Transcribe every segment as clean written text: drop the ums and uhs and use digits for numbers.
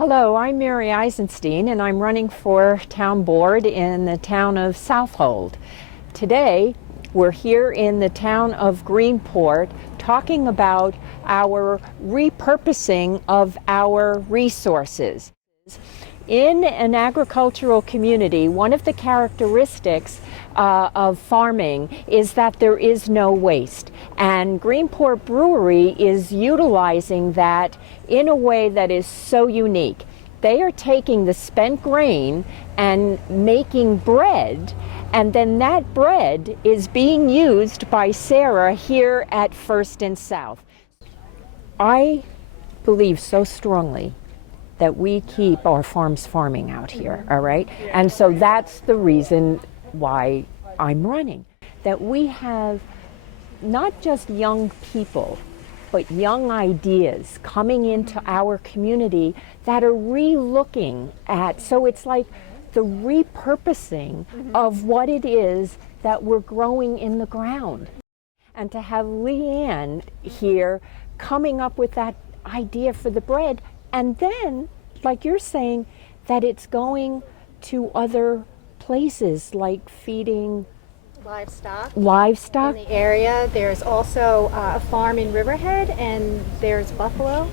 Hello, I'm Mary Eisenstein and I'm running for town board in the town of Southold. Today we're here in the town of Greenport talking about our repurposing of our resources. In an agricultural community, one of the characteristics of farming is that there is no waste. And Greenport Brewery is utilizing that in a way that is so unique. They are taking the spent grain and making bread, and then that bread is being used by Sarah here at First and South. I believe so strongly that we keep our farms farming out here, all right? And so that's the reason why I'm running. That we have not just young people, but young ideas coming into our community that are re-looking at, so it's like the repurposing of what it is that we're growing in the ground. And to have Leanne here coming up with that idea for the bread, and then, like you're saying, that it's going to other places, like feeding livestock in the area. There's also a farm in Riverhead, and there's buffalo,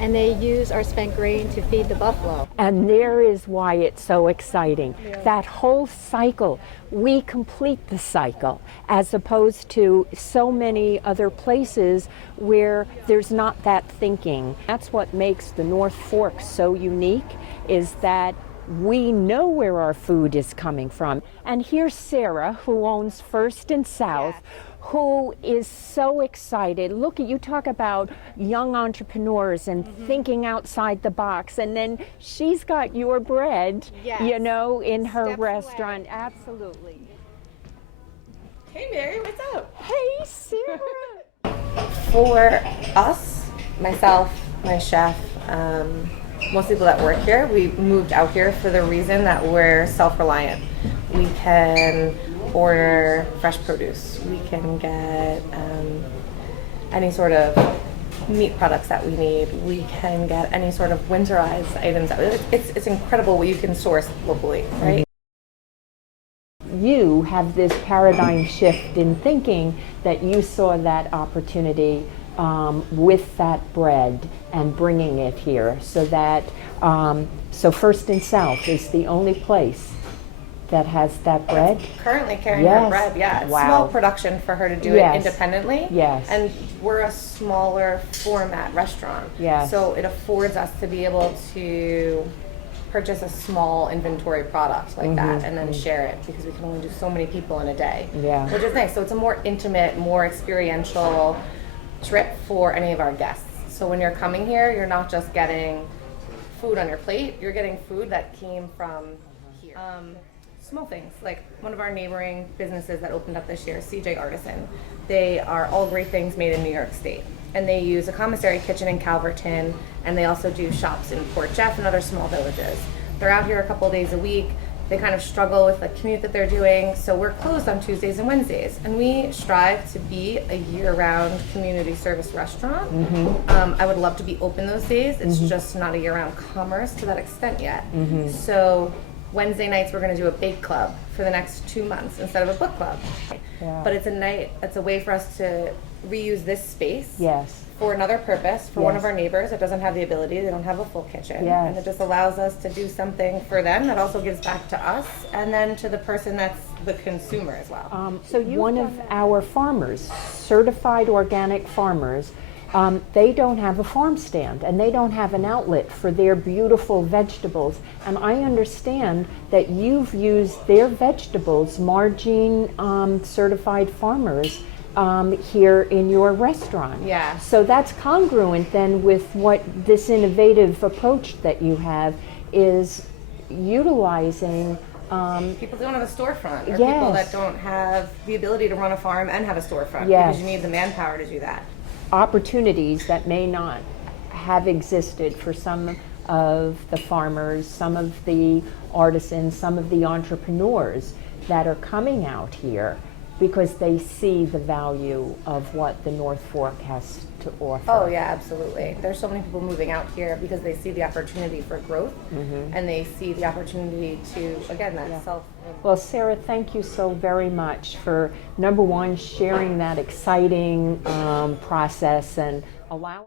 and they use our spent grain to feed the buffalo. And there is why it's so exciting. Yeah. That whole cycle, we complete the cycle, as opposed to so many other places where there's not that thinking. That's what makes the North Fork so unique, is that we know where our food is coming from. And here's Sarah, who owns First and South, who is so excited. Look, you talk about young entrepreneurs and thinking outside the box, and then she's got your bread, you know, in her restaurant. Away. Absolutely. Hey Mary, what's up? Hey Sarah. For us, myself, my chef, most people that work here, we moved out here for the reason that we're self-reliant. We can order fresh produce. We can get any sort of meat products that we need. We can get any sort of winterized items. It's incredible what you can source locally, right? You have this paradigm shift in thinking that you saw that opportunity with that bread and bringing it here, so that so First and South is the only place that has that bread? Currently carrying her bread, It's small production for her to do it independently. Yes. And we're a smaller format restaurant. Yes. So it affords us to be able to purchase a small inventory product like that and then share it, because we can only do so many people in a day. Yeah. Which is nice. So it's a more intimate, more experiential trip for any of our guests. So when you're coming here, you're not just getting food on your plate, you're getting food that came from here. Small things, like one of our neighboring businesses that opened up this year, CJ Artisan. They are all great things made in New York State. And they use a commissary kitchen in Calverton, and they also do shops in Port Jeff and other small villages. They're out here a couple days a week. They kind of struggle with the commute that they're doing, so we're closed on Tuesdays and Wednesdays. And we strive to be a year-round community service restaurant. I would love to be open those days. It's just not a year-round commerce to that extent yet. So Wednesday nights we're going to do a bake club for the next 2 months instead of a book club. But it's a way for us to reuse this space for another purpose, for one of our neighbors that doesn't have the ability, they don't have a full kitchen. And it just allows us to do something for them that also gives back to us, and then to the person that's the consumer as well. So one of our farmers, certified organic farmers, they don't have a farm stand and they don't have an outlet for their beautiful vegetables. And I understand that you've used their vegetables, Margine certified farmers, here in your restaurant. Yeah. So that's congruent then with what this innovative approach that you have is utilizing. People don't have a storefront, or people that don't have the ability to run a farm and have a storefront, because you need the manpower to do that. Opportunities that may not have existed for some of the farmers, some of the artisans, some of the entrepreneurs that are coming out here because they see the value of what the North Fork has to offer. Oh yeah, absolutely. There's so many people moving out here because they see the opportunity for growth, and they see the opportunity to, again, that self. Well, Sarah, thank you so very much for, number one, sharing that exciting process and allowing